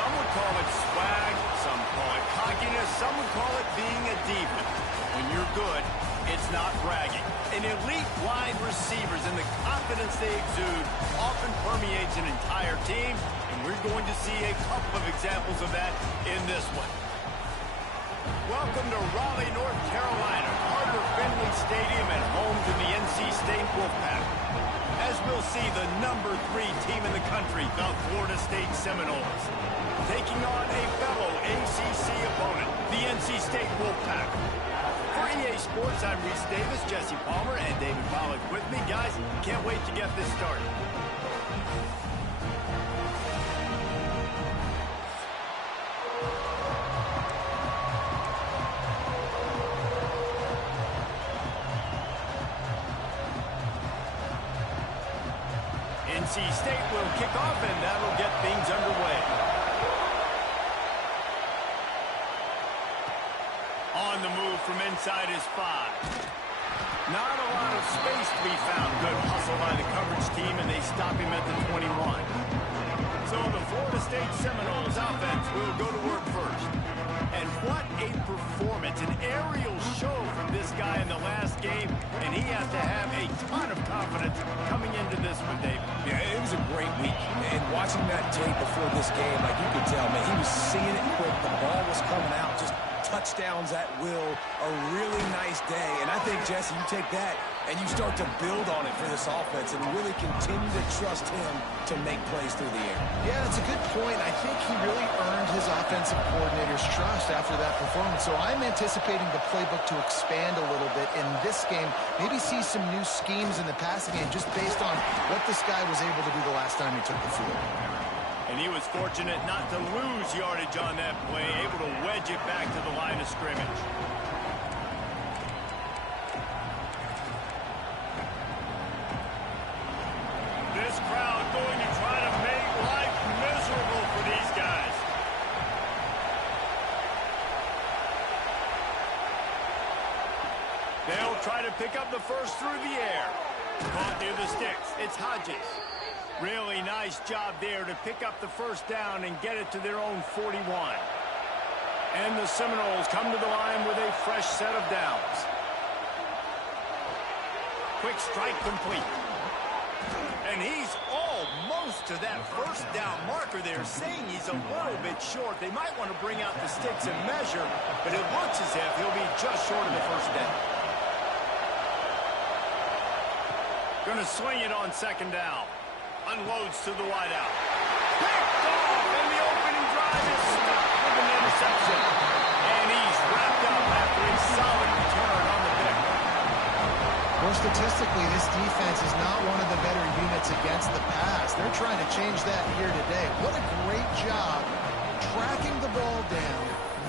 Some would call it swag, some call it cockiness, some would call it being a diva. When you're good, it's not bragging. An elite wide receivers and the confidence they exude often permeates an entire team, and we're going to see a couple of examples of that in this one. Welcome to Raleigh, North Carolina, Carter Finley Stadium and home to the NC State Wolfpack. As we'll see, the number 3 team in the country, the Florida State Seminoles, taking on a fellow ACC opponent, the NC State Wolfpack. For EA Sports, I'm Reese Davis, Jesse Palmer, and David Pollack with me. Guys, can't wait to get this started. NC State will kick off, and that'll get things underway. On the move from inside his 5. Not a lot of space to be found. Good hustle by the coverage team, and they stop him at the 21. So the Florida State Seminoles offense will go to work first. And what a performance, an aerial show from this guy in the last game, and he has to have a ton of confidence coming into this one, Dave. Yeah, it was a great week, and watching that tape before this game, like you could tell, man, he was seeing it quick, the ball was coming out, just touchdowns at will, a really nice day, and I think, Jesse, you take that and you start to build on it for this offense and really continue to trust him to make plays through the air. Yeah, it's a good point. I think he really earned his offensive coordinator's trust after that performance, so I'm anticipating the playbook to expand a little bit in this game, maybe see some new schemes in the passing game just based on what this guy was able to do the last time he took the field. And he was fortunate not to lose yardage on that play, able to wedge it back to the line of scrimmage. This crowd going to try to make life miserable for these guys. They'll try to pick up the first through the air. Caught near the sticks. It's Hodges. Really nice job there to pick up the first down and get it to their own 41. And the Seminoles come to the line with a fresh set of downs. Quick strike complete. And he's almost to that first down marker there, saying he's a little bit short. They might want to bring out the sticks and measure, but it looks as if he'll be just short of the first down. Going to swing it on second down. Unloads to the wideout. Picked off, and the opening drive is stopped with an interception. And he's wrapped up after a solid return on the pick. Well, statistically, this defense is not one of the better units against the pass. They're trying to change that here today. What a great job tracking the ball down,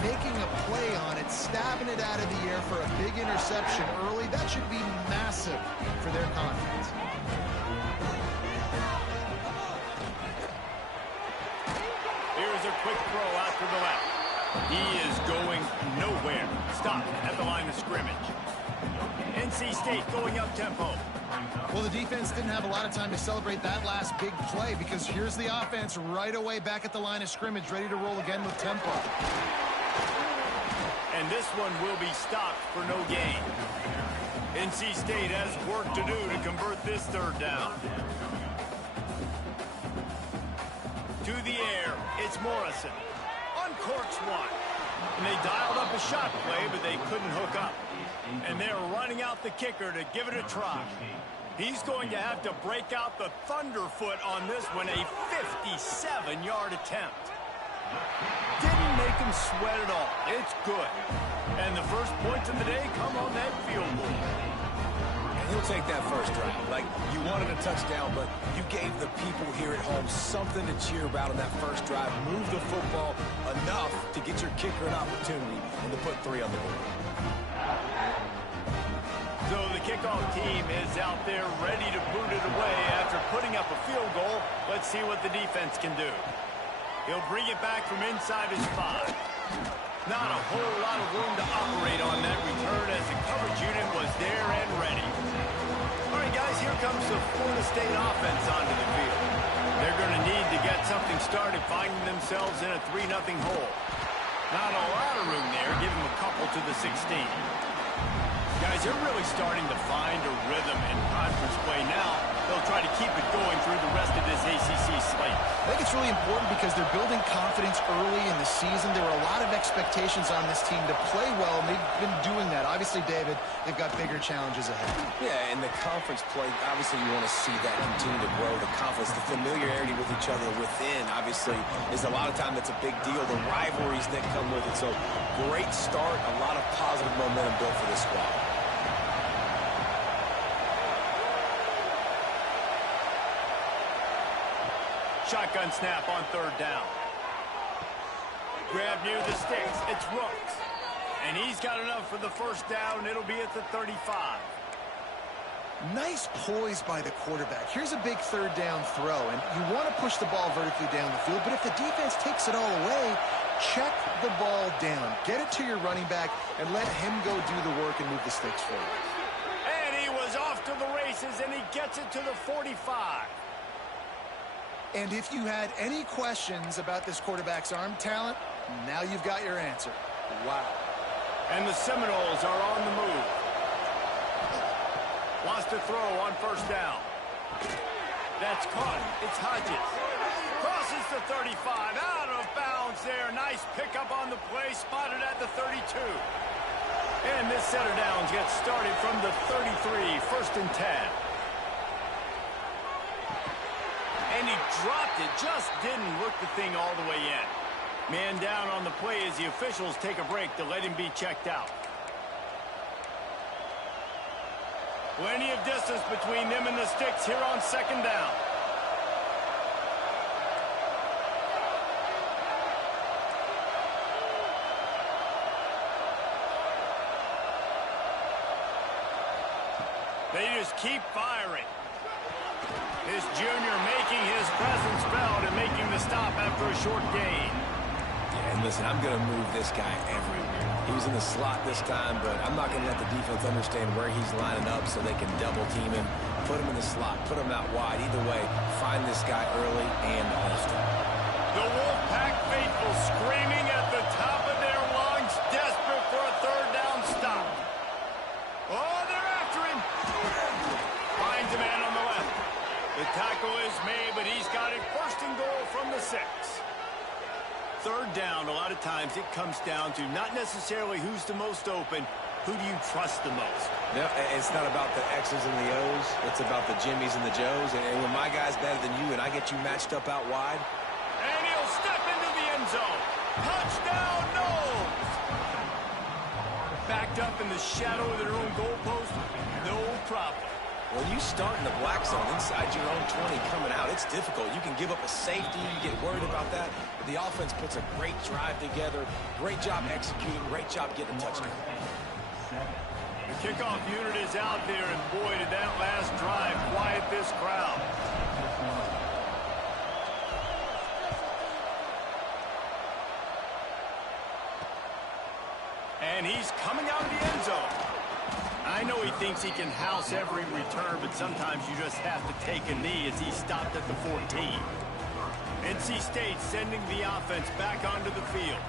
making a play on it, stabbing it out of the air for a big interception early. That should be massive for their confidence. Here's a quick throw out to the left. He is going nowhere. Stopped at the line of scrimmage. NC State going up tempo. Well, the defense didn't have a lot of time to celebrate that last big play because here's the offense right away back at the line of scrimmage, ready to roll again with tempo. And this one will be stopped for no gain. NC State has work to do to convert this third down. To the air, it's Morrison. Uncorks one. And they dialed up a shot play, but they couldn't hook up. And they're running out the kicker to give it a try. He's going to have to break out the thunderfoot on this one, a 57-yard attempt. Didn't make him sweat at all. It's good. And the first points of the day come on that field goal. He'll take that first drive. Like, you wanted a touchdown, but you gave the people here at home something to cheer about on that first drive. Move the football enough to get your kicker an opportunity and to put 3 on the board. So the kickoff team is out there ready to boot it away after putting up a field goal. Let's see what the defense can do. He'll bring it back from inside his 5. Not a whole lot of room to operate on that return as the coverage unit was there and ready. All right, guys, here comes the Florida State offense onto the field. They're going to need to get something started, finding themselves in a 3-0 hole. Not a lot of room there. Give them a couple to the 16. Guys, they're really starting to find a rhythm in conference play now. They'll try to keep it going through the rest of this ACC slate. I think it's really important because they're building confidence early in the season. There were a lot of expectations on this team to play well, and they've been doing that. Obviously, David, they've got bigger challenges ahead. Yeah, in the conference play, obviously you want to see that continue to grow. The confidence, the familiarity with each other within, obviously, is a lot of time that's a big deal. The rivalries that come with it. So, great start, a lot of positive momentum built for this squad. Shotgun snap on 3rd down. Grab near the sticks. It's Rooks. And he's got enough for the 1st down. It'll be at the 35. Nice poise by the quarterback. Here's a big 3rd down throw, and you want to push the ball vertically down the field, but if the defense takes it all away, check the ball down. Get it to your running back and let him go do the work and move the sticks forward. And he was off to the races, and he gets it to the 45. And if you had any questions about this quarterback's arm talent, now you've got your answer. Wow. And the Seminoles are on the move. Wants to throw on 1st down. That's caught. It's Hodges. Crosses the 35. Out of bounds there. Nice pickup on the play. Spotted at the 32. And this center downs gets started from the 33. 1st and 10. And he dropped it, just didn't work the thing all the way in. Man down on the play as the officials take a break to let him be checked out. Plenty of distance between them and the sticks here on 2nd down. They just keep firing. This junior making his presence felt and making the stop after a short gain. Yeah, and listen, I'm going to move this guy everywhere. He was in the slot this time, but I'm not going to let the defense understand where he's lining up so they can double team him. Put him in the slot, put him out wide. Either way, find this guy early and often. The Wolfpack faithful screaming at the top of their lungs, desperate for a 3rd down stop. Oh, they're after him. Finds a man on the left. The tackle is made, but he's got it 1st and goal from the 6. 3rd down, a lot of times it comes down to not necessarily who's the most open, who do you trust the most? No, it's not about the X's and the O's. It's about the Jimmies and the Joes. And when my guy's better than you and I get you matched up out wide. And he'll step into the end zone. Touchdown, Knowles! Backed up in the shadow of their own goalpost, no problem. When you start in the black zone inside your own 20 coming out, it's difficult. You can give up a safety. You get worried about that. But the offense puts a great drive together. Great job executing. Great job getting a touchdown. The kickoff unit is out there, and boy, did that last drive quiet this crowd. And he's coming out of the end zone. I know he thinks he can house every return, but sometimes you just have to take a knee as he stopped at the 14. NC State sending the offense back onto the field.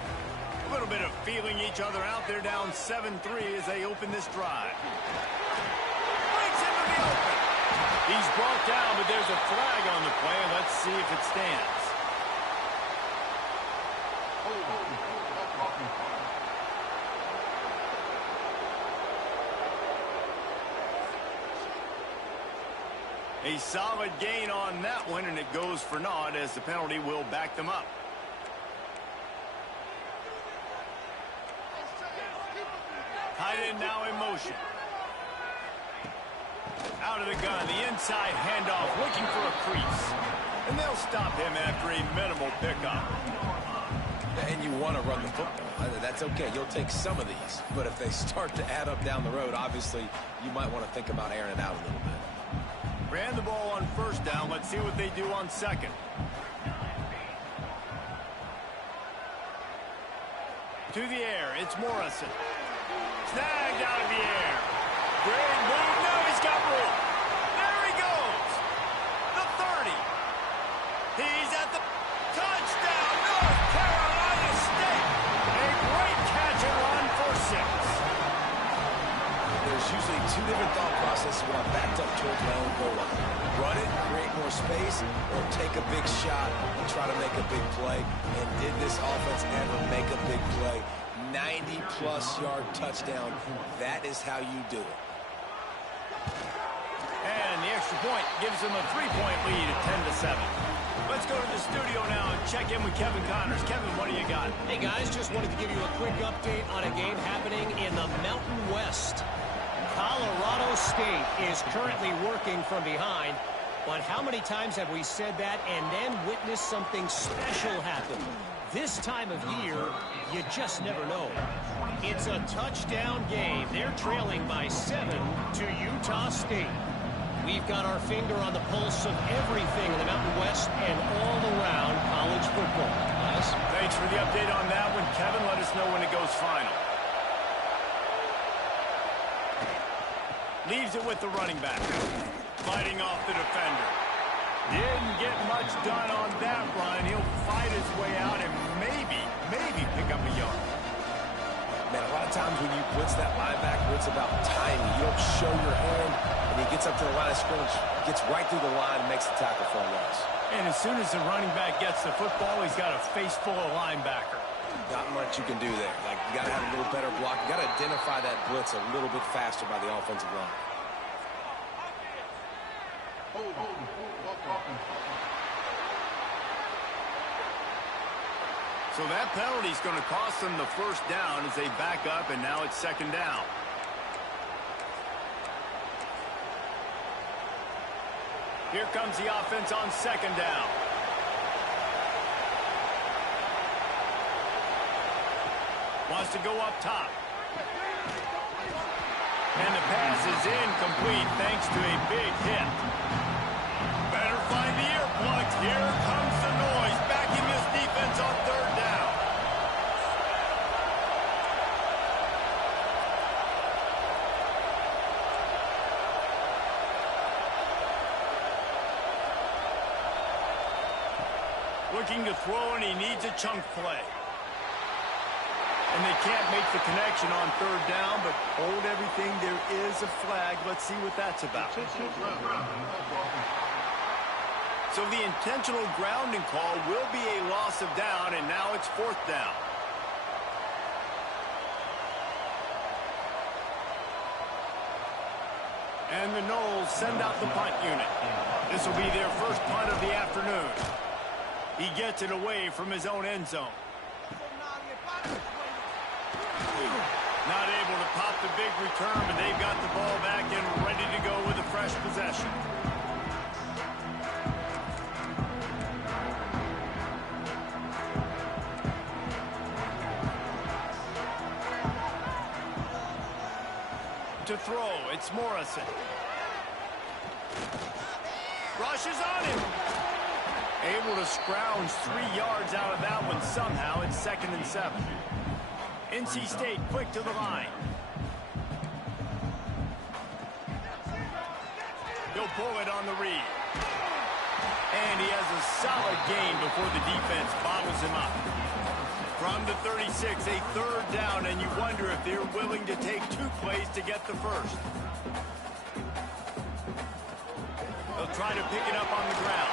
A little bit of feeling each other out there, down 7-3 as they open this drive. Breaks into the open. He's brought down, but there's a flag on the play. Let's see if it stands. A solid gain on that one, and it goes for naught as the penalty will back them up. Tight end now in motion. Out of the gun, the inside handoff, looking for a crease. And they'll stop him after a minimal pickup. And you want to run the football. That's okay. You'll take some of these. But if they start to add up down the road, obviously, you might want to think about airing it out a little bit. Ran the ball on 1st down. Let's see what they do on 2nd. To the air, it's Morrison. Snagged out of the air. Great move. Now he's got room. There he different thought process when I'm backed up towards my own goal line. Run it, create more space, or take a big shot and try to make a big play. And did this offense ever make a big play? 90-plus yard touchdown. That is how you do it. And the extra point gives them a 3-point lead at 10-7. Let's go to the studio now and check in with Kevin Connors. Kevin, what do you got? Hey, guys, just wanted to give you a quick update on a game happening in the Mountain West. Colorado State is currently working from behind, but how many times have we said that and then witnessed something special happen? This time of year, you just never know. It's a touchdown game. They're trailing by 7 to Utah State. We've got our finger on the pulse of everything in the Mountain West and all around college football. Yes? Thanks for the update on that one, Kevin. Let us know when it goes final. Leaves it with the running back. Fighting off the defender. Didn't get much done on that run. He'll fight his way out and maybe pick up a yard. Man, a lot of times when you blitz that linebacker, it's about timing. You don't show your hand, and he gets up to the line of scrimmage, gets right through the line, and makes the tackle for a loss. And as soon as the running back gets the football, he's got a face full of linebacker. Not much you can do there. Like, you got to have a little better block. You got to identify that blitz a little bit faster by the offensive line. So that penalty is going to cost them the first down as they back up, and now it's second down. Here comes the offense on second down. Wants to go up top. And the pass is incomplete thanks to a big hit. Better find the earplugs. Here comes the noise. Backing this defense on third down. Looking to throw, and he needs a chunk play. And they can't make the connection on third down, but hold everything. There is a flag. Let's see what that's about. So the intentional grounding call will be a loss of down, and now it's fourth down. And the Noles send out the punt unit. This will be their first punt of the afternoon. He gets it away from his own end zone. Not able to pop the big return, but they've got the ball back and ready to go with a fresh possession. To throw, it's Morrison. Rushes on him. Able to scrounge 3 yards out of that one somehow. It's 2nd and 7. NC State quick to the line. He'll pull it on the read. And he has a solid gain before the defense bottles him up. From the 36, a third down, and you wonder if they're willing to take 2 plays to get the first. They'll try to pick it up on the ground.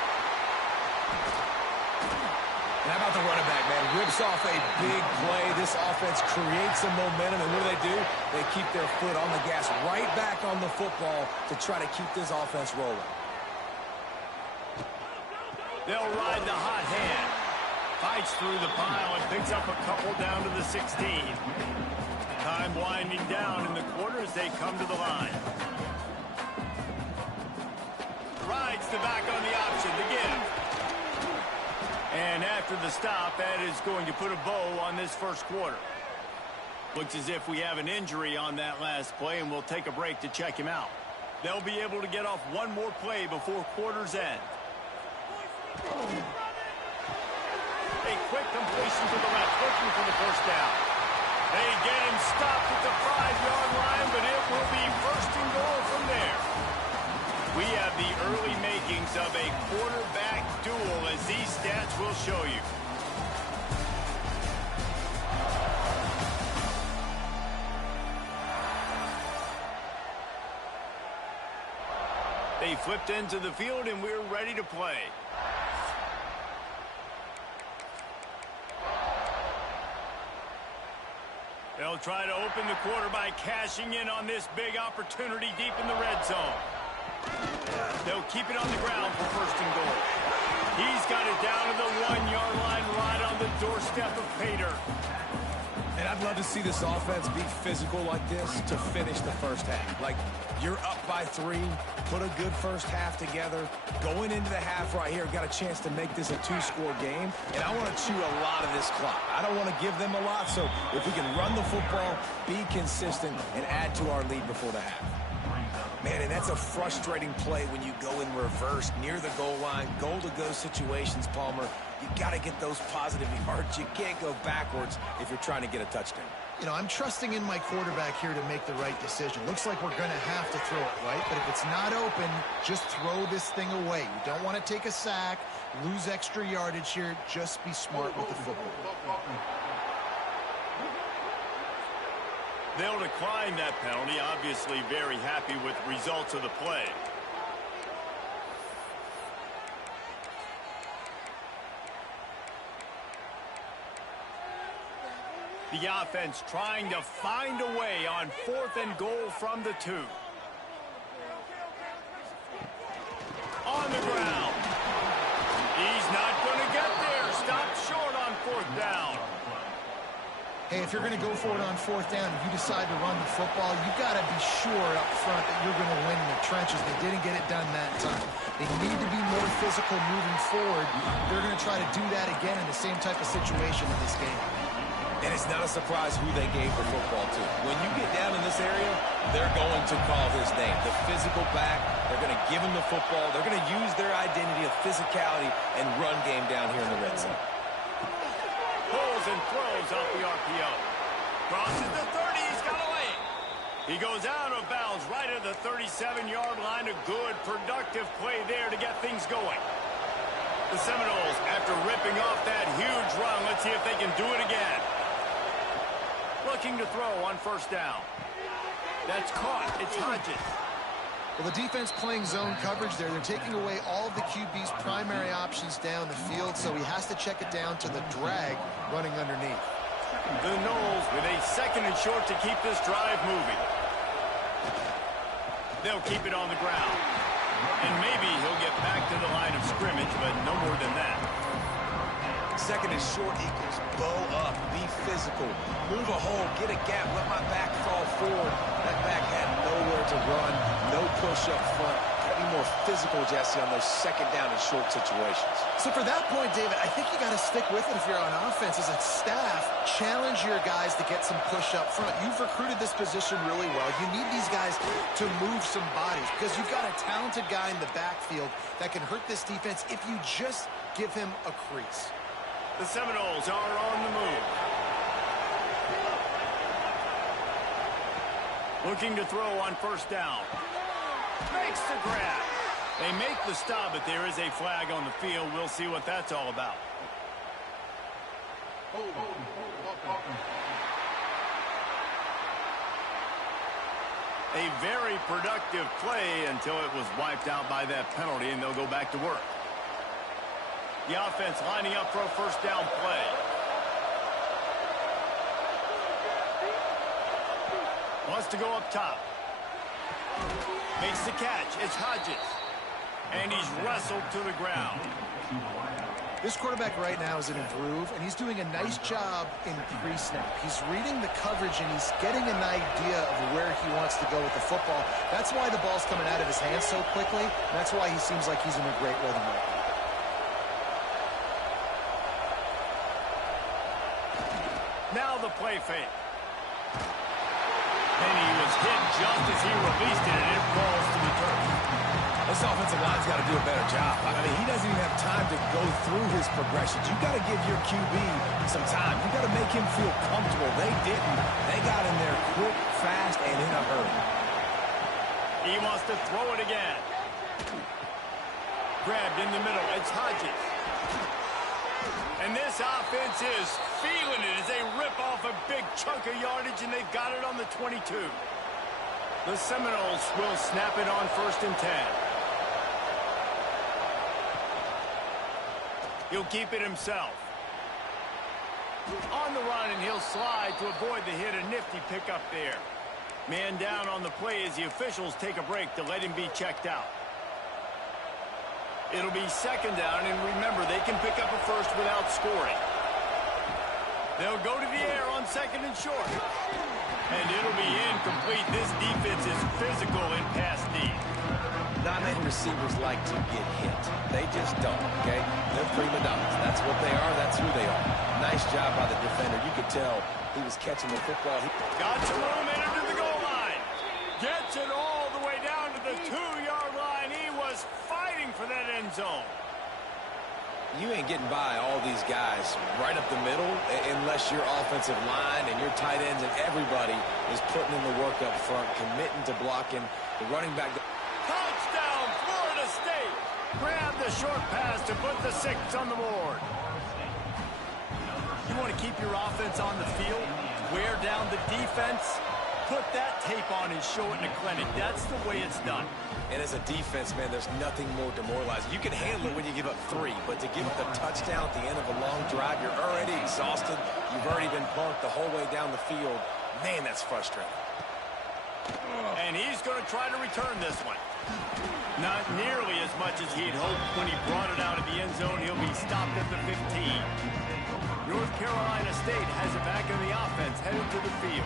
And how about the running back, man? Rips off a big play. This offense creates some momentum, and what do? They keep their foot on the gas, right back on the football to try to keep this offense rolling. They'll ride the hot hand. Fights through the pile and picks up a couple down to the 16. Time winding down in the quarter as they come to the line. Rides the back on the option to give. And after the stop, that is going to put a bow on this first quarter. Looks as if we have an injury on that last play, and we'll take a break to check him out. They'll be able to get off one more play before quarter's end. A quick completion to the left, looking for the first down. They get him stopped at the 5-yard line, but it will be first and goal from there. We have the early makings of a quarterback duel, as these stats will show you. They flipped into the field, and we're ready to play. They'll try to open the quarter by cashing in on this big opportunity deep in the red zone. They'll keep it on the ground for first and goal. He's got it down to the 1-yard line right on the doorstep of pay dirt. And I'd love to see this offense be physical like this to finish the first half. Like, you're up by 3, put a good first half together. Going into the half right here, got a chance to make this a 2-score game. And I want to chew a lot of this clock. I don't want to give them a lot, so if we can run the football, be consistent, and add to our lead before the half. Man, and that's a frustrating play when you go in reverse near the goal line, goal-to-go situations, Palmer. You got to get those positive yards. You can't go backwards if you're trying to get a touchdown. You know, I'm trusting in my quarterback here to make the right decision. Looks like we're going to have to throw it, right? But if it's not open, just throw this thing away. You don't want to take a sack, lose extra yardage here. Just be smart with the football. They'll decline that penalty. Obviously very happy with the results of the play. The offense trying to find a way on 4th and goal from the 2. On the ground. He's not going to get there. Stopped short on 4th down. Hey, if you're going to go for it on 4th down, if you decide to run the football, you got to be sure up front that you're going to win in the trenches. They didn't get it done that time. They need to be more physical moving forward. They're going to try to do that again in the same type of situation in this game. And it's not a surprise who they gave the football to. When you get down in this area, they're going to call his name. The physical back, they're going to give him the football. They're going to use their identity of physicality and run game down here in the red zone. Pulls and throws off the RPO. Crosses the 30. He's got a lane. He goes out of bounds right at the 37-yard line. A good, productive play there to get things going. The Seminoles, after ripping off that huge run, let's see if they can do it again. Looking to throw on 1st down. That's caught. It's Hodges. Well, the defense playing zone coverage there. They're taking away all of the QB's primary options down the field, so he has to check it down to the drag running underneath. The Noles with a 2nd and short to keep this drive moving. They'll keep it on the ground. And maybe he'll get back to the line of scrimmage, but no more than that. 2nd and short equals bow up, be physical, move a hole, get a gap, let my back fall forward. That back had nowhere to run, no push up front. Got to be more physical, Jesse, on those 2nd down and short situations. So for that point, David, I think you got to stick with it if you're on offense. As a staff, challenge your guys to get some push up front. You've recruited this position really well. You need these guys to move some bodies because you've got a talented guy in the backfield that can hurt this defense if you just give him a crease. The Seminoles are on the move. Looking to throw on 1st down. Makes the grab. They make the stop, but there is a flag on the field. We'll see what that's all about. A very productive play until it was wiped out by that penalty, and they'll go back to work. The offense lining up for a 1st down play. Wants to go up top. Makes the catch. It's Hodges. And he's wrestled to the ground. This quarterback right now is in a groove, and he's doing a nice job in pre-snap. He's reading the coverage, and he's getting an idea of where he wants to go with the football. That's why the ball's coming out of his hands so quickly, and that's why he seems like he's in a great rhythm right now. Now the play fake. And he was hit just as he released it, and it falls to the turf. This offensive line's got to do a better job. I mean, he doesn't even have time to go through his progressions. You got to give your QB some time. You got to make him feel comfortable. They didn't. They got in there quick, fast, and in a hurry. He wants to throw it again. Grabbed in the middle. It's Hodges. And this offense is feeling it as they rip off a big chunk of yardage, and they've got it on the 22. The Seminoles will snap it on 1st and 10. He'll keep it himself. On the run, and he'll slide to avoid the hit. A nifty pickup there. Man down on the play as the officials take a break to let him be checked out. It'll be second down, and remember, they can pick up a first without scoring. They'll go to the air on second and short. And it'll be incomplete. This defense is physical in pass D. Not many receivers like to get hit. They just don't, okay? They're prima donnas. That's what they are. That's who they are. Nice job by the defender. You could tell he was catching the football. Got some room into the goal line. Gets it all the way down to the 2-yard line. He was fighting for that end zone. You ain't getting by all these guys right up the middle unless your offensive line and your tight ends and everybody is putting in the work up front, committing to blocking the running back. Touchdown, Florida State. Grab the short pass to put the 6 on the board. You want to keep your offense on the field, wear down the defense, put that tape on and show it in a clinic. That's the way it's done. And as a defense, man, there's nothing more demoralizing. You can handle it when you give up 3, but to give up the touchdown at the end of a long drive, you're already exhausted. You've already been punked the whole way down the field. Man, that's frustrating. And he's going to try to return this one. Not nearly as much as he'd hoped when he brought it out of the end zone. He'll be stopped at the 15. North Carolina State has it back in the offense, headed to the field.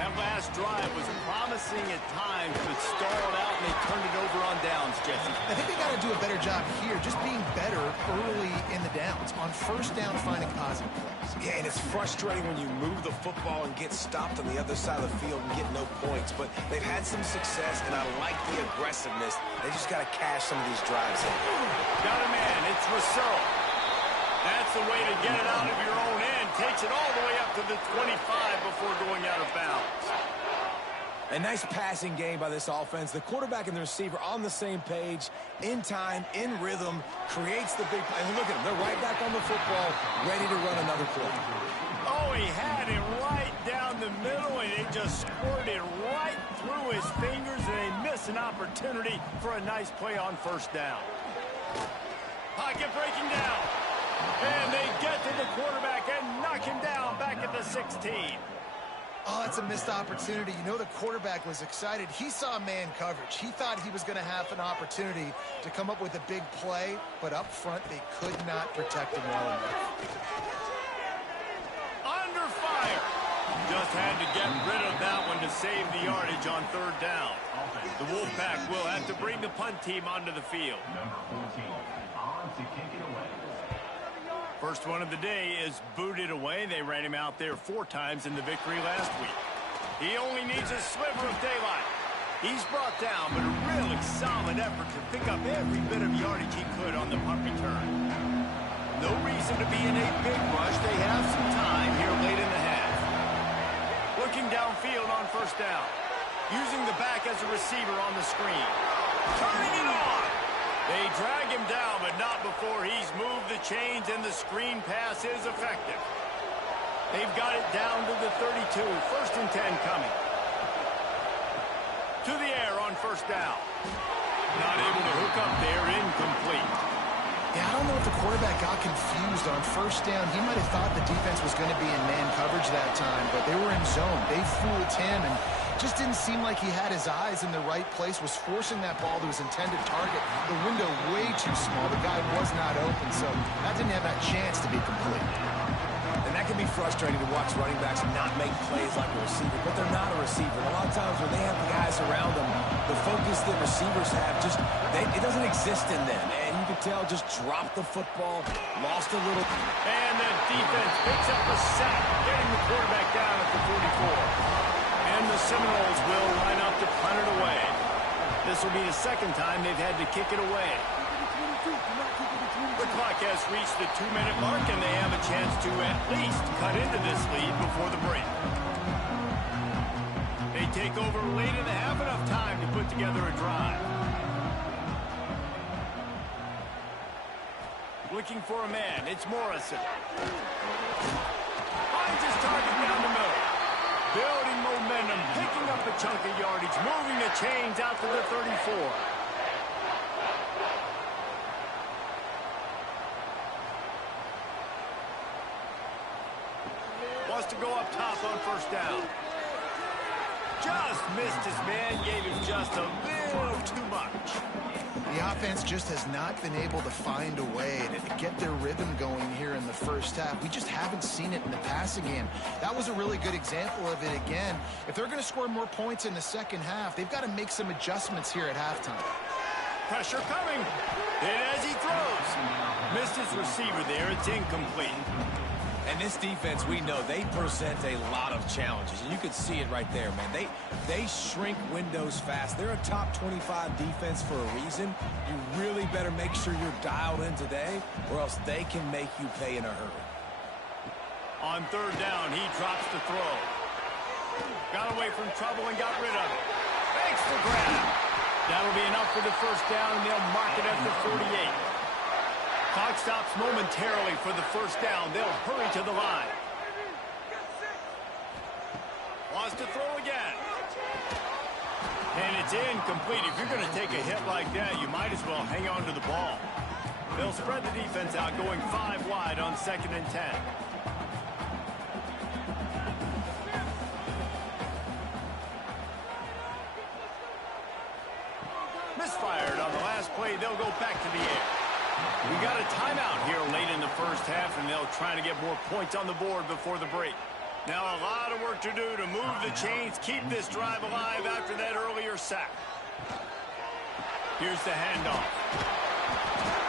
That last drive was promising at times, but stalled out, and they turned it over on downs, Jesse. I think they got to do a better job here, just being better early in the downs. On first down, finding positive plays. Yeah, and it's frustrating when you move the football and get stopped on the other side of the field and get no points. But they've had some success, and I like the aggressiveness. They just got to cash some of these drives in. Got a man. It's Rousseau. That's the way to get it out of your own end. Takes it all the way up to the 25 before going out of bounds. A nice passing game by this offense. The quarterback and the receiver on the same page, in time, in rhythm, creates the big play. And look at them. They're right back on the football, ready to run another play. Oh, he had it right down the middle, and it just squirted right through his fingers, and they miss an opportunity for a nice play on first down. Pocket breaking down. And they get to the quarterback and knock him down back at the 16. Oh, it's a missed opportunity. You know the quarterback was excited. He saw man coverage. He thought he was going to have an opportunity to come up with a big play, but up front they could not protect him well enough. Under fire. Just had to get rid of that one to save the yardage on third down. The Wolfpack will have to bring the punt team onto the field. Number 14, on to kick it away. First one of the day is booted away. They ran him out there 4 times in the victory last week. He only needs a sliver of daylight. He's brought down, but a really solid effort to pick up every bit of yardage he could on the punt return. No reason to be in a big rush. They have some time here late in the half. Looking downfield on first down. Using the back as a receiver on the screen. Turning it on. They drag him down, but not before he's moved the chains, and the screen pass is effective. They've got it down to the 32. First and 10 coming. To the air on first down. Not able to hook up there, incomplete. Yeah, I don't know if the quarterback got confused on first down. He might have thought the defense was going to be in man coverage that time, but they were in zone. They fooled him, and just didn't seem like he had his eyes in the right place, was forcing that ball to his intended target. The window way too small. The guy was not open, so that didn't have that chance to be complete. And that can be frustrating to watch running backs not make plays like a receiver, but they're not a receiver. A lot of times when they have the guys around them, the focus that receivers have it doesn't exist in them. And you can tell, just dropped the football, lost a little. And the defense picks up a sack, getting the quarterback down at the 44. And the Seminoles will line up to punt it away. This will be the second time they've had to kick it away. The clock has reached the 2-minute mark, and they have a chance to at least cut into this lead before the break. They take over late in the half, enough time to put together a drive. Looking for a man, it's Morrison. Finds his target down the middle. Building momentum, picking up a chunk of yardage, moving the chains out to the 34. throw up top on first down. Just missed his man, gave him just a little too much. The offense just has not been able to find a way to get their rhythm going here in the first half. We just haven't seen it in the passing game. That was a really good example of it again. If they're going to score more points in the second half, they've got to make some adjustments here at halftime. Pressure coming. And as he throws, missed his receiver there. It's incomplete. And this defense, we know, they present a lot of challenges. And you can see it right there, man. They shrink windows fast. They're a top 25 defense for a reason. You really better make sure you're dialed in today, or else they can make you pay in a hurry. On third down, he drops the throw. Got away from trouble and got rid of it. Thanks for grab. That'll be enough for the first down, and they'll mark it at the 48. Clock stops momentarily for the first down. They'll hurry to the line. Wants to throw again. And it's incomplete. If you're going to take a hit like that, you might as well hang on to the ball. They'll spread the defense out, going 5 wide on 2nd and 10. Misfired on the last play. They'll go back to the air. We got a timeout here late in the first half, and they'll try to get more points on the board before the break. Now a lot of work to do to move the chains, keep this drive alive after that earlier sack. Here's the handoff.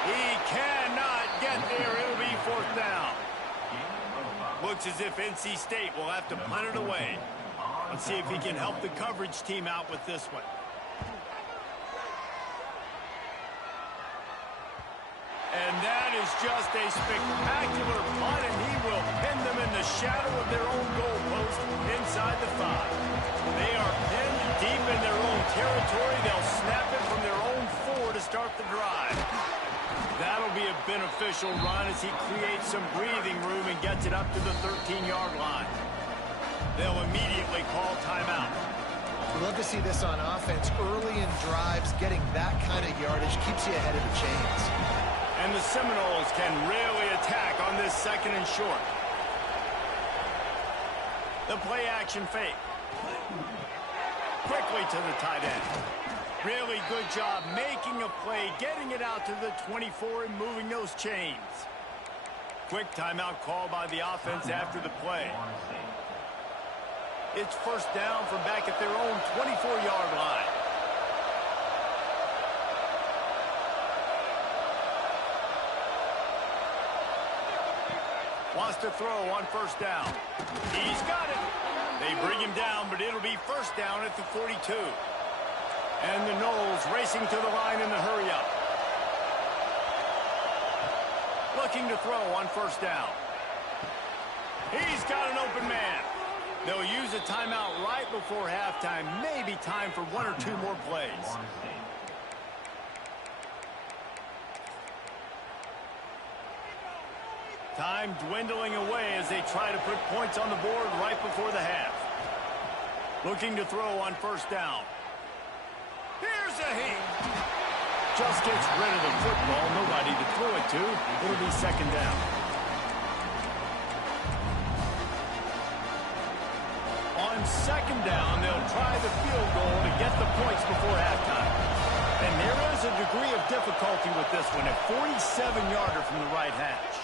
He cannot get there. It'll be 4th down. Looks as if NC State will have to punt it away. Let's see if he can help the coverage team out with this one. And that is just a spectacular punt, and he will pin them in the shadow of their own goalpost inside the 5. They are pinned deep in their own territory. They'll snap it from their own 4 to start the drive. That'll be a beneficial run as he creates some breathing room and gets it up to the 13-yard line. They'll immediately call timeout. We love to see this on offense. Early in drives, getting that kind of yardage keeps you ahead of the chains. And the Seminoles can really attack on this 2nd and short. The play action fake. Quickly to the tight end. Really good job making a play, getting it out to the 24 and moving those chains. Quick timeout call by the offense after the play. It's first down from back at their own 24-yard line. Wants to throw on first down. He's got it. They bring him down, but it'll be first down at the 42. And the Noles racing to the line in the hurry-up. Looking to throw on first down. He's got an open man. They'll use a timeout right before halftime. Maybe time for 1 or 2 more plays. Time dwindling away as they try to put points on the board right before the half. Looking to throw on first down. Here's a heat. Just gets rid of the football. Nobody to throw it to. It'll be 2nd down. On 2nd down, they'll try the field goal to get the points before halftime. And there is a degree of difficulty with this one. A 47-yarder from the right hash.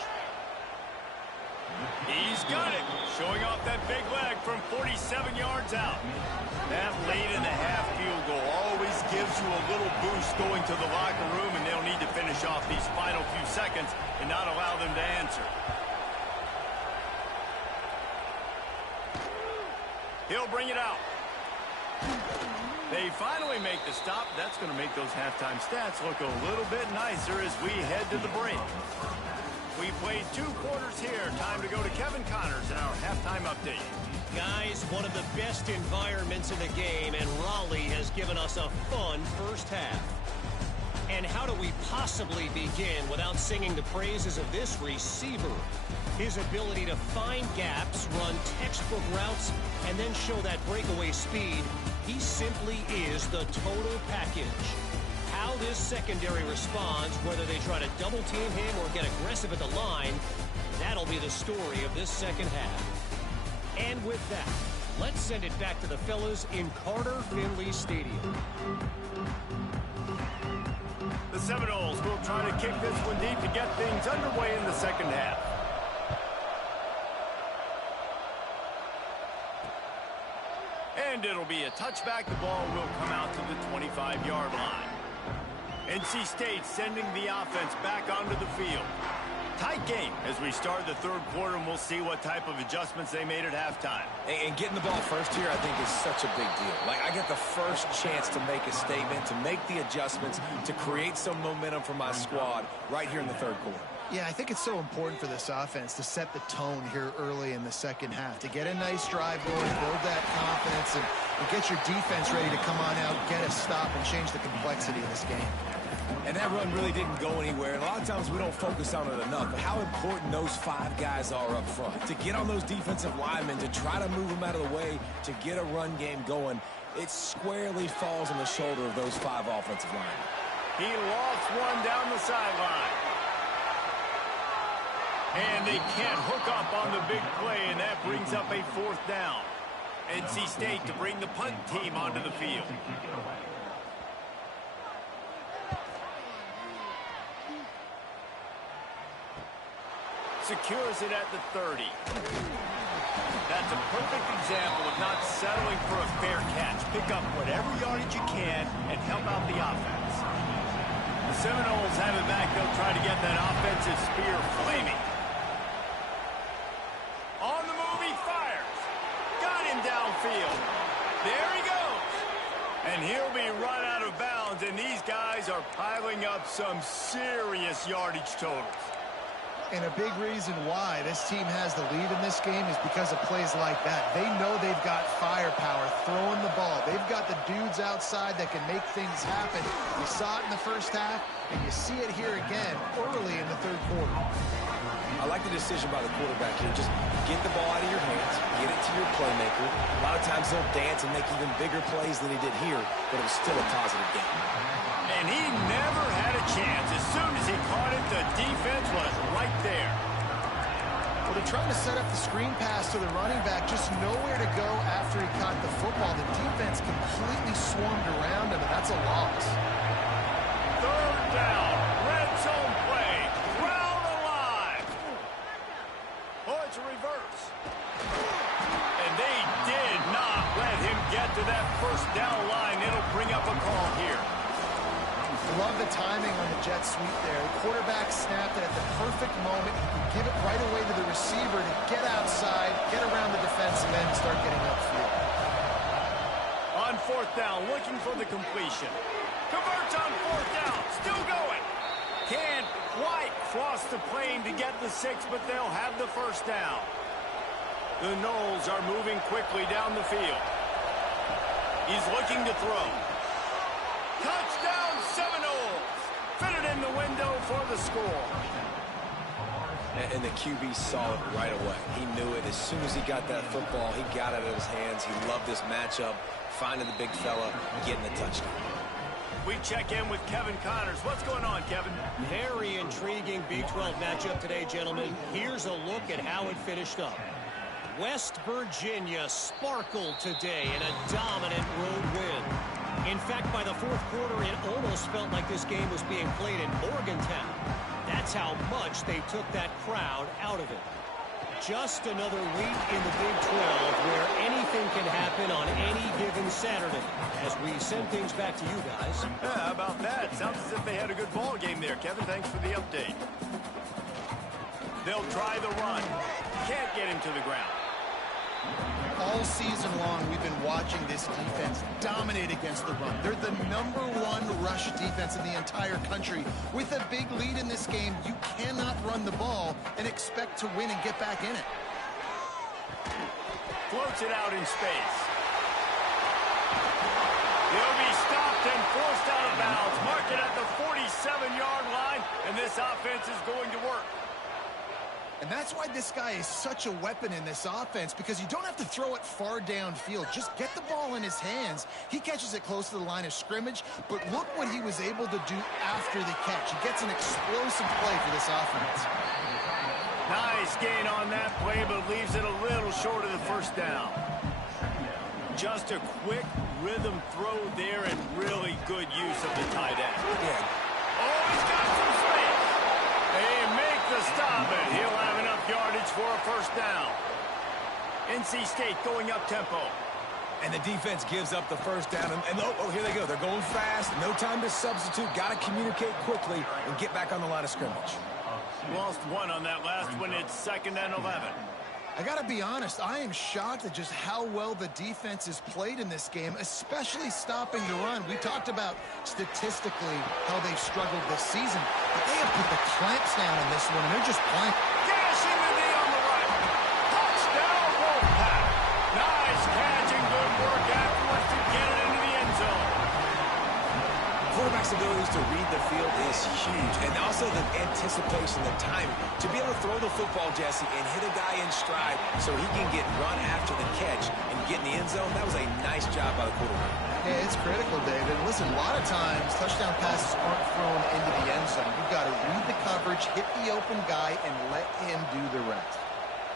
He's got it, showing off that big leg from 47 yards out. That late in the half field goal always gives you a little boost going to the locker room, and they'll need to finish off these final few seconds and not allow them to answer. He'll bring it out. They finally make the stop. That's going to make those halftime stats look a little bit nicer as we head to the break. We played 2 quarters here. Time to go to Kevin Connors in our halftime update. Guys, one of the best environments in the game, and Raleigh has given us a fun first half. And how do we possibly begin without singing the praises of this receiver? His ability to find gaps, run textbook routes, and then show that breakaway speed. He simply is the total package. How this secondary responds, whether they try to double team him or get aggressive at the line, that'll be the story of this second half. And with that, let's send it back to the fellas in Carter Finley Stadium. The Seminoles will try to kick this one deep to get things underway in the second half. And it'll be a touchback. The ball will come out to the 25-yard line. NC State sending the offense back onto the field. Tight game as we start the third quarter, and we'll see what type of adjustments they made at halftime. And getting the ball first here, I think, is such a big deal. Like, I get the first chance to make a statement, to make the adjustments, to create some momentum for my squad right here in the third quarter. Yeah, I think it's so important for this offense to set the tone here early in the second half, to get a nice drive going, build that confidence, and get your defense ready to come on out, get a stop, and change the complexity of this game. And that run really didn't go anywhere. And a lot of times we don't focus on it enough, but how important those 5 guys are up front. To get on those defensive linemen, to try to move them out of the way, to get a run game going, it squarely falls on the shoulder of those 5 offensive linemen. He lofts one down the sideline. And they can't hook up on the big play, and that brings up a 4th down. NC State to bring the punt team onto the field. Secures it at the 30. That's a perfect example of not settling for a fair catch. Pick up whatever yardage you can and help out the offense. The Seminoles have it back. They'll try to get that offensive spear flaming. On the move, he fires. Got him downfield. There he goes. And he'll be run out of bounds, and these guys are piling up some serious yardage totals. And a big reason why this team has the lead in this game is because of plays like that. They know they've got firepower throwing the ball. They've got the dudes outside that can make things happen. You saw it in the first half, and you see it here again early in the third quarter. I like the decision by the quarterback here. Just get the ball out of your hands, get it to your playmaker. A lot of times they'll dance and make even bigger plays than he did here, but it was still a positive game. And he never had a chance. As soon as he caught it, the defense was right there. Well, they're trying to set up the screen pass to the running back, just nowhere to go after he caught the football. The defense completely swarmed around him, and that's a loss. 3rd down, red zone play, crowd alive. Oh, it's a reverse. And they did not let him get to that 1st down line. It'll bring up a call here. Love the timing on the jet sweep there. The quarterback snapped it at the perfect moment. He could give it right away to the receiver to get outside, get around the defensive end, and start getting upfield. On 4th down, looking for the completion. Converts on 4th down, still going. Can't quite cross the plane to get the 6, but they'll have the 1st down. The Noles are moving quickly down the field. He's looking to throw. Touchdown Seminoles! Fit it in the window for the score. And the QB saw it right away. He knew it. As soon as he got that football, he got it in his hands. He loved this matchup, finding the big fella, getting the touchdown. We check in with Kevin Connors. What's going on, Kevin? Very intriguing Big 12 matchup today, gentlemen. Here's a look at how it finished up. West Virginia sparkled today in a dominant road win. In fact, by the 4th quarter, it almost felt like this game was being played in Morgantown. That's how much they took that crowd out of it. Just another week in the Big 12 where anything can happen on any given Saturday. As we send things back to you guys. Yeah, how about that? Sounds as if they had a good ball game there, Kevin. Thanks for the update. They'll try the run. Can't get him to the ground. All season long, we've been watching this defense dominate against the run. They're the #1 rush defense in the entire country. With a big lead in this game, you cannot run the ball and expect to win and get back in it. Floats it out in space. He'll be stopped and forced out of bounds. Mark it at the 47-yard line, and this offense is going to work. And that's why this guy is such a weapon in this offense, because you don't have to throw it far downfield. Just get the ball in his hands. He catches it close to the line of scrimmage, but look what he was able to do after the catch. He gets an explosive play for this offense. Nice gain on that play, but leaves it a little short of the first down. Just a quick rhythm throw there and really good use of the tight end. Yeah. Oh, he's got some space. They make the stop, and he'll have enough yardage for a first down. NC State going up tempo. And the defense gives up the first down. And oh, here they go. They're going fast. No time to substitute. Got to communicate quickly and get back on the line of scrimmage. Lost one on that last one. It's 2nd and 11. I got to be honest, I am shocked at just how well the defense has played in this game, especially stopping the run. We talked about statistically how they've struggled this season, but they have put the clamps down in this one, and they're just playing. Gashing the knee on the right. Touchdown, Wolfpack. Nice catch and good work afterwards to get it into the end zone. Quarterback's abilities to read the field is huge, and also the anticipation, the timing. To be able to throw the football, Jesse, and hit a guy in stride so he can get run after the catch and get in the end zone, that was a nice job by the quarterback. Yeah, it's critical, David. Listen, a lot of times touchdown passes aren't thrown into the end zone. You've got to read the coverage, hit the open guy, and let him do the rest.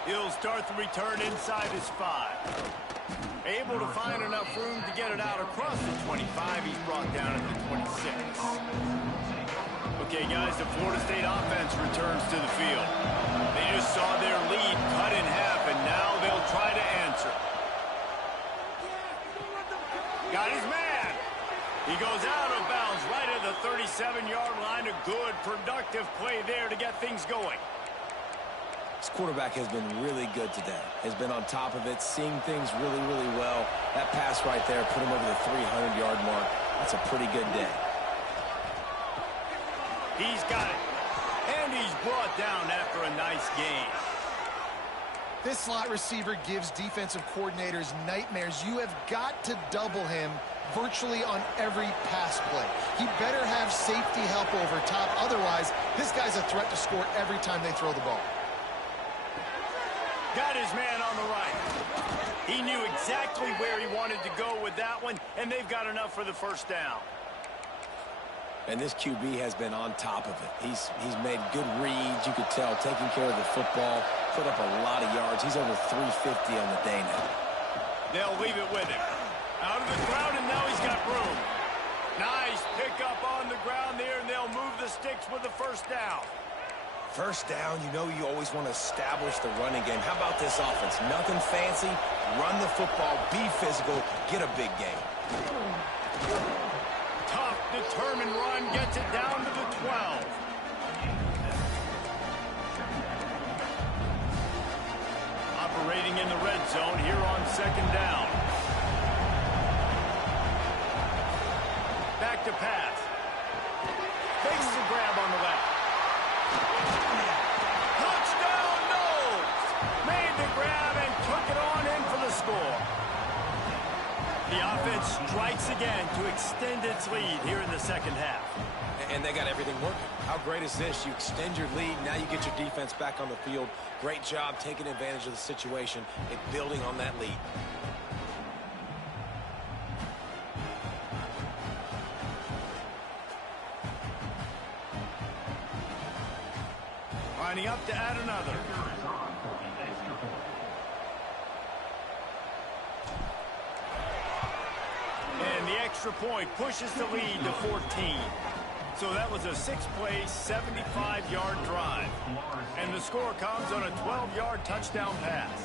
He'll start the return inside his 5. Able to find enough room to get it out across the 25. He's brought down at the 26. Okay, guys, the Florida State offense returns to the field. They just saw their lead cut in half, and now they'll try to answer. Got his man. He goes out of bounds right at the 37-yard line. A good, productive play there to get things going. This quarterback has been really good today. Has been on top of it, seeing things really, really well. That pass right there put him over the 300-yard mark. That's a pretty good day. He's got it. And he's brought down after a nice gain. This slot receiver gives defensive coordinators nightmares. You have got to double him virtually on every pass play. He better have safety help over top. Otherwise, this guy's a threat to score every time they throw the ball. Got his man on the right. He knew exactly where he wanted to go with that one, and they've got enough for the first down. And this QB has been on top of it. He's made good reads, you could tell, taking care of the football, put up a lot of yards. He's over 350 on the day now. They'll leave it with him. Out of the crowd, and now he's got room. Nice pickup on the ground there, and they'll move the sticks with the first down. First down, you know you always want to establish the running game. How about this offense? Nothing fancy. Run the football, be physical, get a big gain. Tough, determined run, gets it down to the 12. Operating in the red zone here on 2nd down. Back to pass. Fakes the grab on the left. Touchdown, Knowles! Made the grab and took it on in for the score. The offense strikes again to extend its lead here in the second half. And they got everything working. How great is this? You extend your lead, now you get your defense back on the field. Great job taking advantage of the situation and building on that lead. Lining up to add another. And the extra point pushes the lead to 14. So that was a 6-play, 75-yard drive. And the score comes on a 12-yard touchdown pass.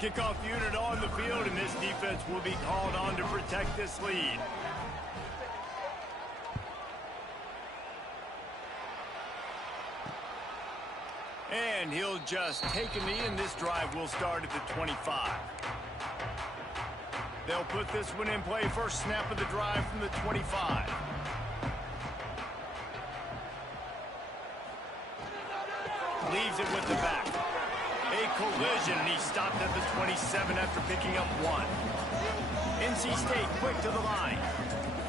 Kickoff unit on the field, and this defense will be called on to protect this lead. And he'll just take a knee, and this drive will start at the 25. They'll put this one in play. First snap of the drive from the 25. Leaves it with the back. A collision, and he stopped at the 27 after picking up 1. NC State quick to the line.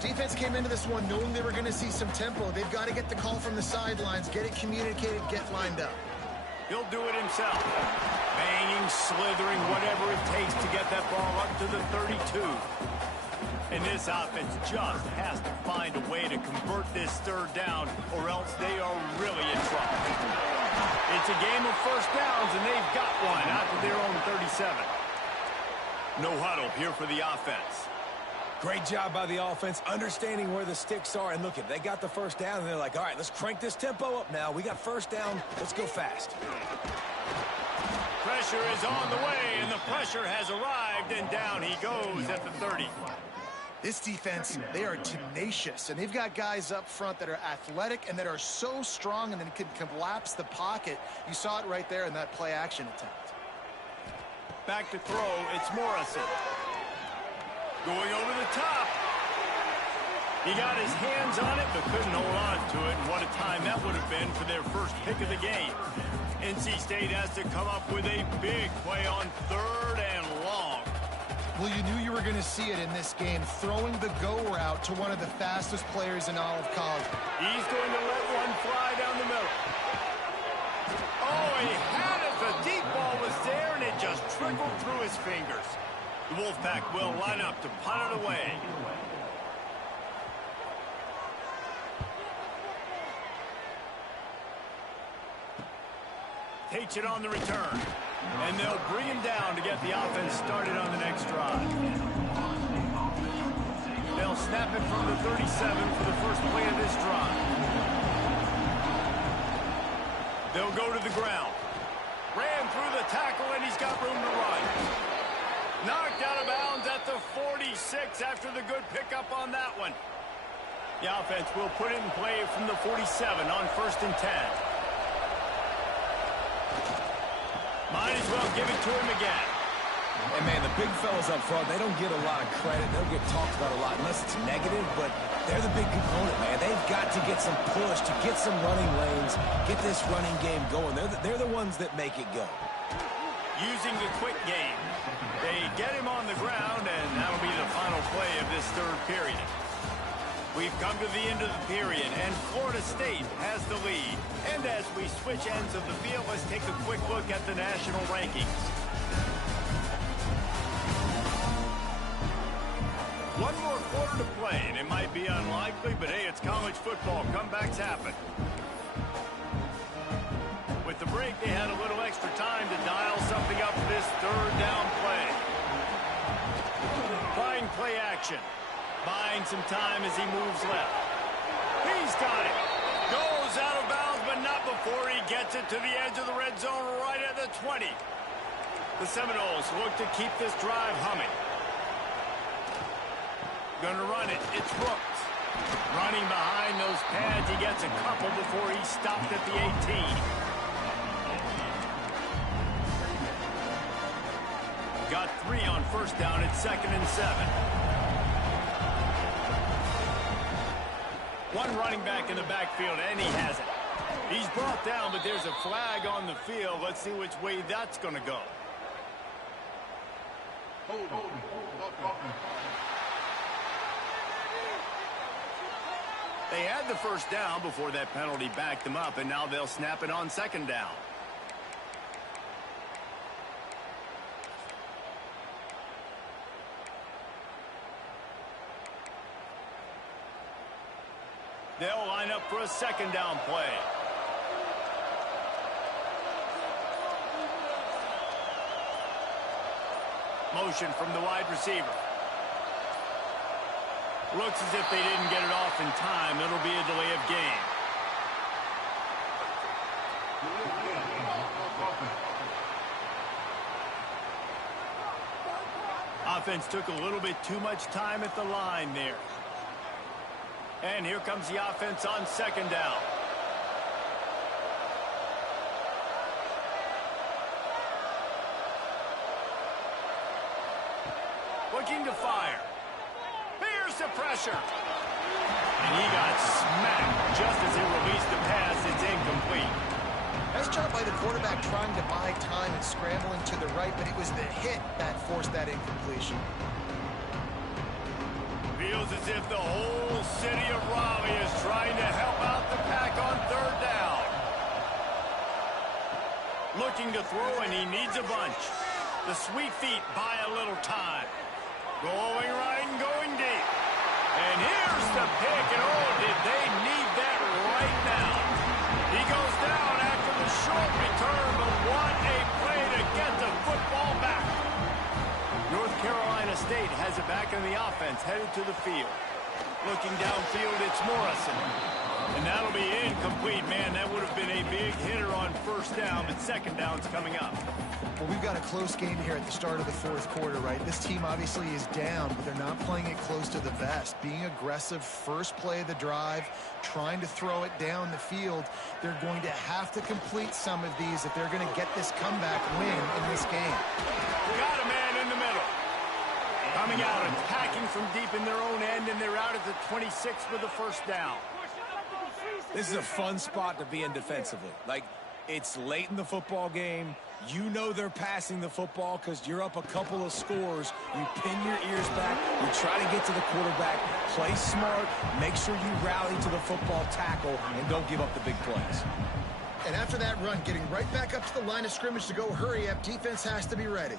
Defense came into this one knowing they were going to see some tempo. They've got to get the call from the sidelines, get it communicated, get lined up. He'll do it himself. Banging, slithering, whatever it takes to get that ball up to the 32. And this offense just has to find a way to convert this third down, or else they are really in trouble. It's a game of first downs, and they've got one out to their own 37. No huddle here for the offense. Great job by the offense, understanding where the sticks are. And look, if they got the first down, and they're like, all right, let's crank this tempo up now. We got first down. Let's go fast. Pressure is on the way, and the pressure has arrived, and down he goes at the 30. This defense, they are tenacious, and they've got guys up front that are athletic and that are so strong and then can collapse the pocket. You saw it right there in that play-action attempt. Back to throw, it's Morrison. Going over the top. He got his hands on it, but couldn't hold on to it. And what a time that would have been for their first pick of the game. NC State has to come up with a big play on third and long. Well, you knew you were going to see it in this game, throwing the go route to one of the fastest players in all of college. He's going to let one fly down the middle. Oh, he had it. The deep ball was there, and it just trickled through his fingers. The Wolfpack will line up to punt it away. Takes it on the return. And they'll bring him down to get the offense started on the next drive. They'll snap it from the 37 for the first play of this drive. They'll go to the ground. Ran through the tackle, and he's got room to run. Knocked out of bounds at the 46 after the good pickup on that one. The offense will put it in play from the 47 on 1st and 10. Might as well give it to him again. And, man, the big fellas up front, they don't get a lot of credit. They don't get talked about a lot unless it's negative, but they're the big component, man. They've got to get some push, to get some running lanes, get this running game going. They're the ones that make it go. Using the quick game. They get him on the ground, and that'll be the final play of this third period. We've come to the end of the period, and Florida State has the lead. And as we switch ends of the field, let's take a quick look at the national rankings. One more quarter to play, and it might be unlikely, but hey, it's college football. Comebacks happen. With the break, they had a little extra time to dial something up for this third down play. Fine play action. Buying some time as he moves left. He's got it. Goes out of bounds, but not before he gets it to the edge of the red zone right at the 20. The Seminoles look to keep this drive humming. Gonna run it. It's Brooks. Running behind those pads. He gets a couple before he stopped at the 18. Got 3 on 1st down at 2nd and 7. One running back in the backfield, and he has it. He's brought down, but there's a flag on the field. Let's see which way that's going to go. They had the first down before that penalty backed them up, and now they'll snap it on 2nd down. They'll line up for a 2nd down play. Motion from the wide receiver. Looks as if they didn't get it off in time. It'll be a delay of game. Offense took a little bit too much time at the line there. And here comes the offense on 2nd down. Looking to fire. Here's the pressure. And he got smacked just as he released the pass. It's incomplete. Nice job by the quarterback trying to buy time and scrambling to the right, but it was the hit that forced that incompletion. Feels as if the whole city of Raleigh is trying to help out the Pack on 3rd down. Looking to throw, and he needs a bunch. The sweet feet buy a little time. Going right and going deep. And here's the pick, and oh, did they need that right now. He goes down after the short return, but what a play to get the football back. North Carolina State has it back in the offense, headed to the field. Looking downfield, it's Morrison. And that'll be incomplete, man. That would have been a big hitter on first down, but second down's coming up. Well, we've got a close game here at the start of the fourth quarter, right? This team obviously is down, but they're not playing it close to the vest. Being aggressive, first play of the drive, trying to throw it down the field. They're going to have to complete some of these if they're going to get this comeback win in this game. Got a man in the middle. Coming out, attacking from deep in their own end, and they're out at the 26 with the first down. This is a fun spot to be in defensively. Like, it's late in the football game. You know they're passing the football because you're up a couple of scores. You pin your ears back. You try to get to the quarterback. Play smart. Make sure you rally to the football tackle and don't give up the big plays. And after that run, getting right back up to the line of scrimmage to go hurry up, defense has to be ready.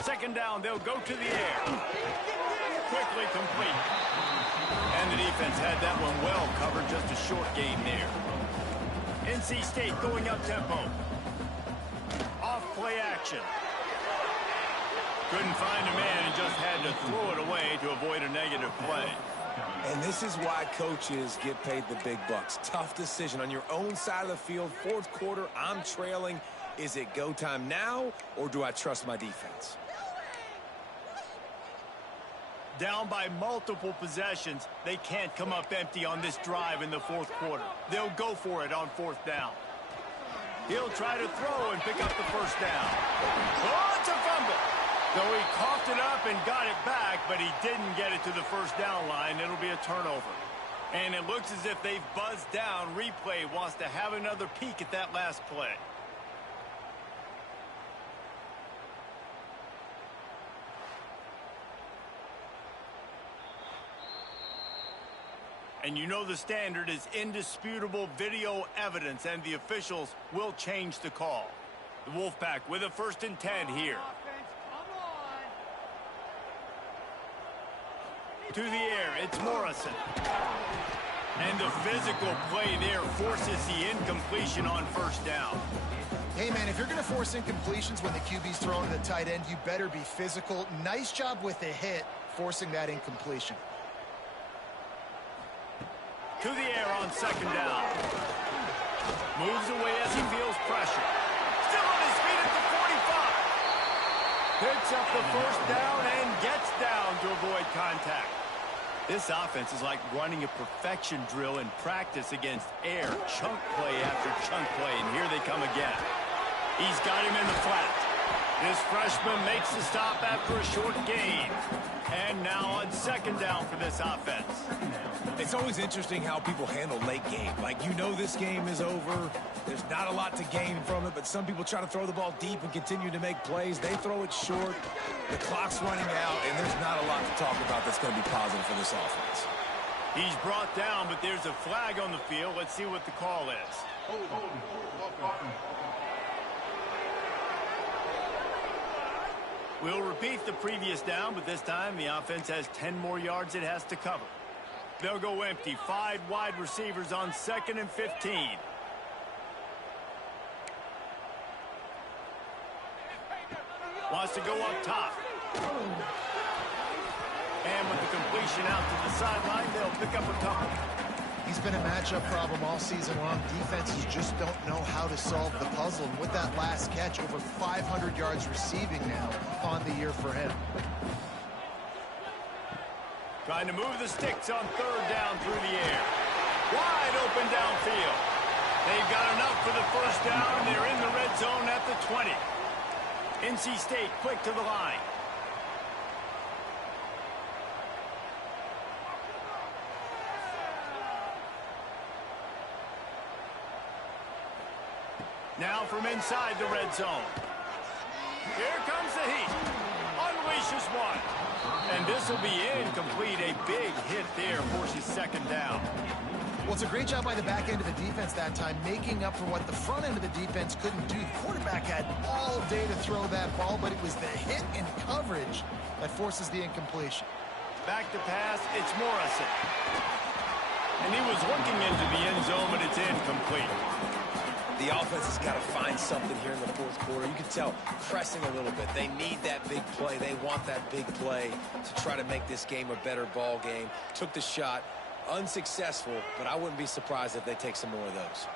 Second down, they'll go to the air. Quickly complete. And the defense had that one well covered, just a short gain there. NC State going up tempo. Off play action. Couldn't find a man and just had to throw it away to avoid a negative play. And this is why coaches get paid the big bucks. Tough decision on your own side of the field. Fourth quarter, I'm trailing. Is it go time now, or do I trust my defense? Down by multiple possessions, they can't come up empty on this drive in the fourth quarter. They'll go for it on fourth down. He'll try to throw and pick up the first down. Oh, it's a fumble. Though he coughed it up and got it back, but he didn't get it to the first down line. It'll be a turnover. And it looks as if they've buzzed down. Replay wants to have another peek at that last play. And you know the standard is indisputable video evidence, and the officials will change the call. The Wolfpack with a 1st and 10 here. To the air, it's Morrison. And the physical play there forces the incompletion on first down. Hey, man, if you're going to force incompletions when the QB's throwing to the tight end, you better be physical. Nice job with the hit, forcing that incompletion. To the air on second down. Moves away as he feels pressure. Still on his feet at the 45. Picks up the first down and gets down to avoid contact. This offense is like running a perfection drill in practice against air. Chunk play after chunk play, and here they come again. He's got him in the flat. This freshman makes the stop after a short gain. And now on second down for this offense. It's always interesting how people handle late game. Like, you know this game is over. There's not a lot to gain from it, but some people try to throw the ball deep and continue to make plays. They throw it short. The clock's running out, and there's not a lot to talk about that's going to be positive for this offense. He's brought down, but there's a flag on the field. Let's see what the call is. We'll repeat the previous down, but this time the offense has 10 more yards it has to cover. They'll go empty. 5 wide receivers on 2nd and 15. Wants to go up top. And with the completion out to the sideline, they'll pick up a couple. He's been a matchup problem all season long. Defenses just don't know how to solve the puzzle. And with that last catch, over 500 yards receiving now on the year for him. Trying to move the sticks on third down through the air. Wide open downfield. They've got enough for the first down. They're in the red zone at the 20. NC State quick to the line. Now from inside the red zone. Here comes the heat. On unleashes one. And this will be incomplete. A big hit there forces second down. Well, it's a great job by the back end of the defense that time, making up for what the front end of the defense couldn't do. The quarterback had all day to throw that ball, but it was the hit and coverage that forces the incompletion. Back to pass, it's Morrison. And he was looking into the end zone, but it's incomplete. The offense has got to find something here in the fourth quarter. You can tell pressing a little bit. They need that big play. They want that big play to try to make this game a better ball game. Took the shot, unsuccessful, but I wouldn't be surprised if they take some more of those.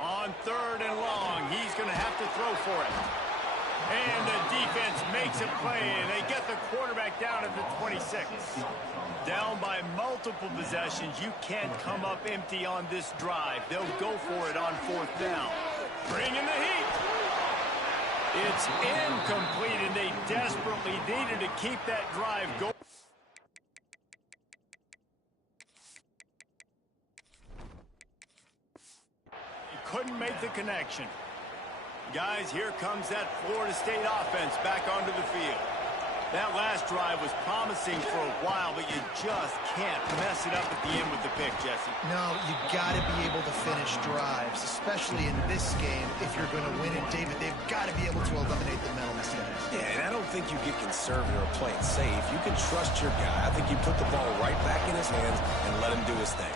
On 3rd and long, he's going to have to throw for it. And the defense makes a play, and they get the quarterback down at the 26. Down by multiple possessions, you can't come up empty on this drive. They'll go for it on 4th down. Bring in the heat. It's incomplete, and they desperately needed to keep that drive going. He couldn't make the connection. Guys, here comes that Florida State offense back onto the field. That last drive was promising for a while, but you just can't mess it up at the end with the pick, Jesse. No, you got to be able to finish drives, especially in this game. If you're going to win it, David, they've got to be able to eliminate the mental mistakes. Yeah, and I don't think you get conservative or play it safe. You can trust your guy. I think you put the ball right back in his hands and let him do his thing.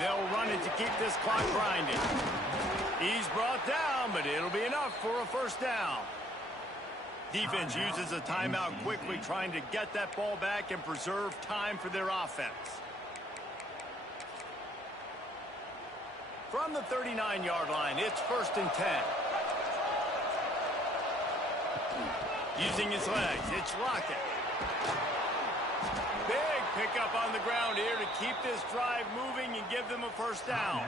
They'll run it to keep this clock grinding. He's brought down, but it'll be enough for a 1st down. Defense uses a timeout quickly, trying to get that ball back and preserve time for their offense. From the 39-yard line, it's 1st and 10. Using his legs, it's Lockett. Big pickup on the ground here to keep this drive moving and give them a 1st down.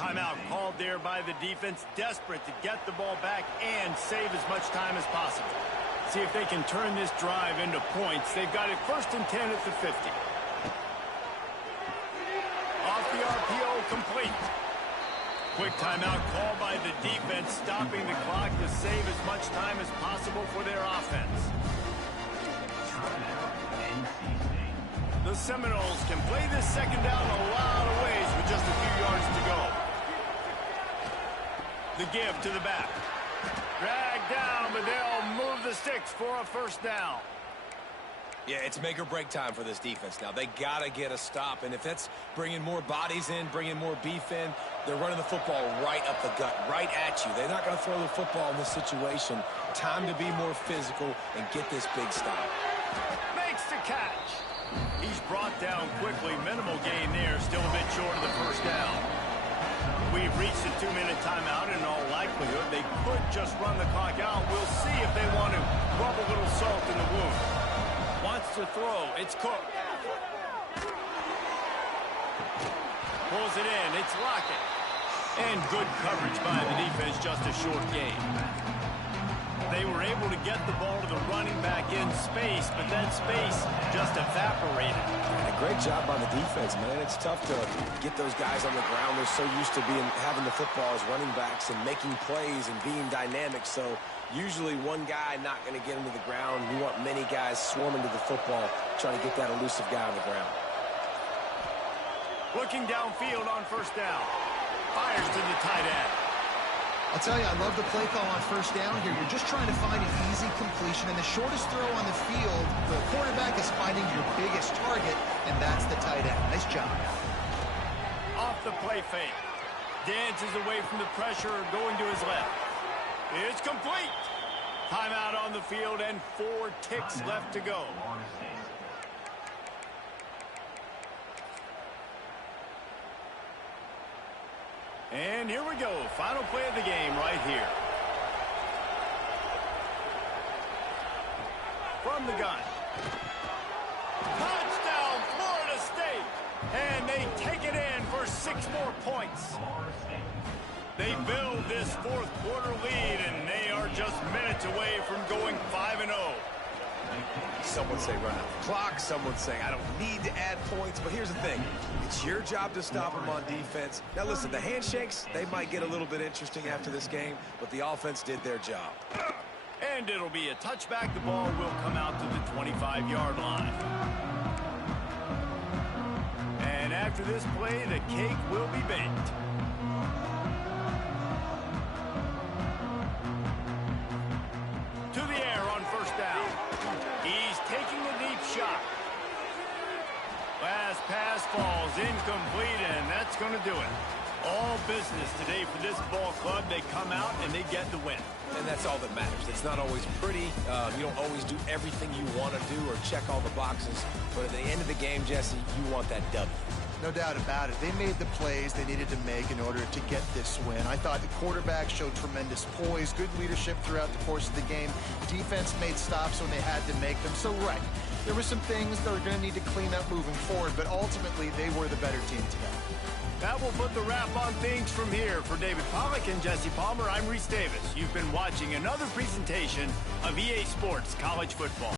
Timeout called there by the defense, desperate to get the ball back and save as much time as possible. See if they can turn this drive into points. They've got it 1st and 10 at the 50. Off the RPO, complete. Quick timeout called by the defense, stopping the clock to save as much time as possible for their offense. The Seminoles can play this 2nd down a lot of ways with just a few yards to go. The give to the back. Drag down, but they'll move the sticks for a 1st down. Yeah, it's make or break time for this defense now. They got to get a stop, and if that's bringing more bodies in, bringing more beef in, they're running the football right up the gut, right at you. They're not going to throw the football in this situation. Time to be more physical and get this big stop. Makes the catch. He's brought down quickly. Minimal gain there. Still a bit short of the 1st down. We've reached a 2-minute timeout. In all likelihood, they could just run the clock out. We'll see if they want to rub a little salt in the wound. Wants to throw. It's Cook. Pulls it in. It's Lockett. And good coverage by the defense. Just a short game. They were able to get the ball to the running back in space, but that space just evaporated. And a great job by the defense, man. It's tough to get those guys on the ground. They're so used to having the football as running backs and making plays and being dynamic. So usually one guy not going to get into the ground. You want many guys swarming to the football, trying to get that elusive guy on the ground. Looking downfield on 1st down. Fires to the tight end. I'll tell you, I love the play call on 1st down here. You're just trying to find an easy completion, and the shortest throw on the field, the quarterback is finding your biggest target, and that's the tight end. Nice job. Off the play fake. Dances away from the pressure, going to his left. It's complete. Timeout on the field, and 4 ticks left to go. And here we go. Final play of the game right here. From the gun. Touchdown, Florida State. And they take it in for 6 more points. They build this 4th quarter lead, and they are just minutes away from going 5-0. Some would say run out the clock. Some would say I don't need to add points. But here's the thing. It's your job to stop them on defense. Now, listen, the handshakes, they might get a little bit interesting after this game, but the offense did their job. And it'll be a touchback. The ball will come out to the 25-yard line. And after this play, the cake will be baked. To the air on first down. He's taking a deep shot. Last pass falls incomplete, and that's going to do it. All business today for this ball club. They come out and they get the win. And that's all that matters. It's not always pretty. You don't always do everything you want to do or check all the boxes. But at the end of the game, Jesse, you want that W. No doubt about it. They made the plays they needed to make in order to get this win. I thought the quarterback showed tremendous poise, good leadership throughout the course of the game. Defense made stops when they had to make them. So, right, there were some things that are going to need to clean up moving forward, but ultimately they were the better team today. That will put the wrap on things from here. For David Pollack and Jesse Palmer, I'm Reese Davis. You've been watching another presentation of EA Sports College Football.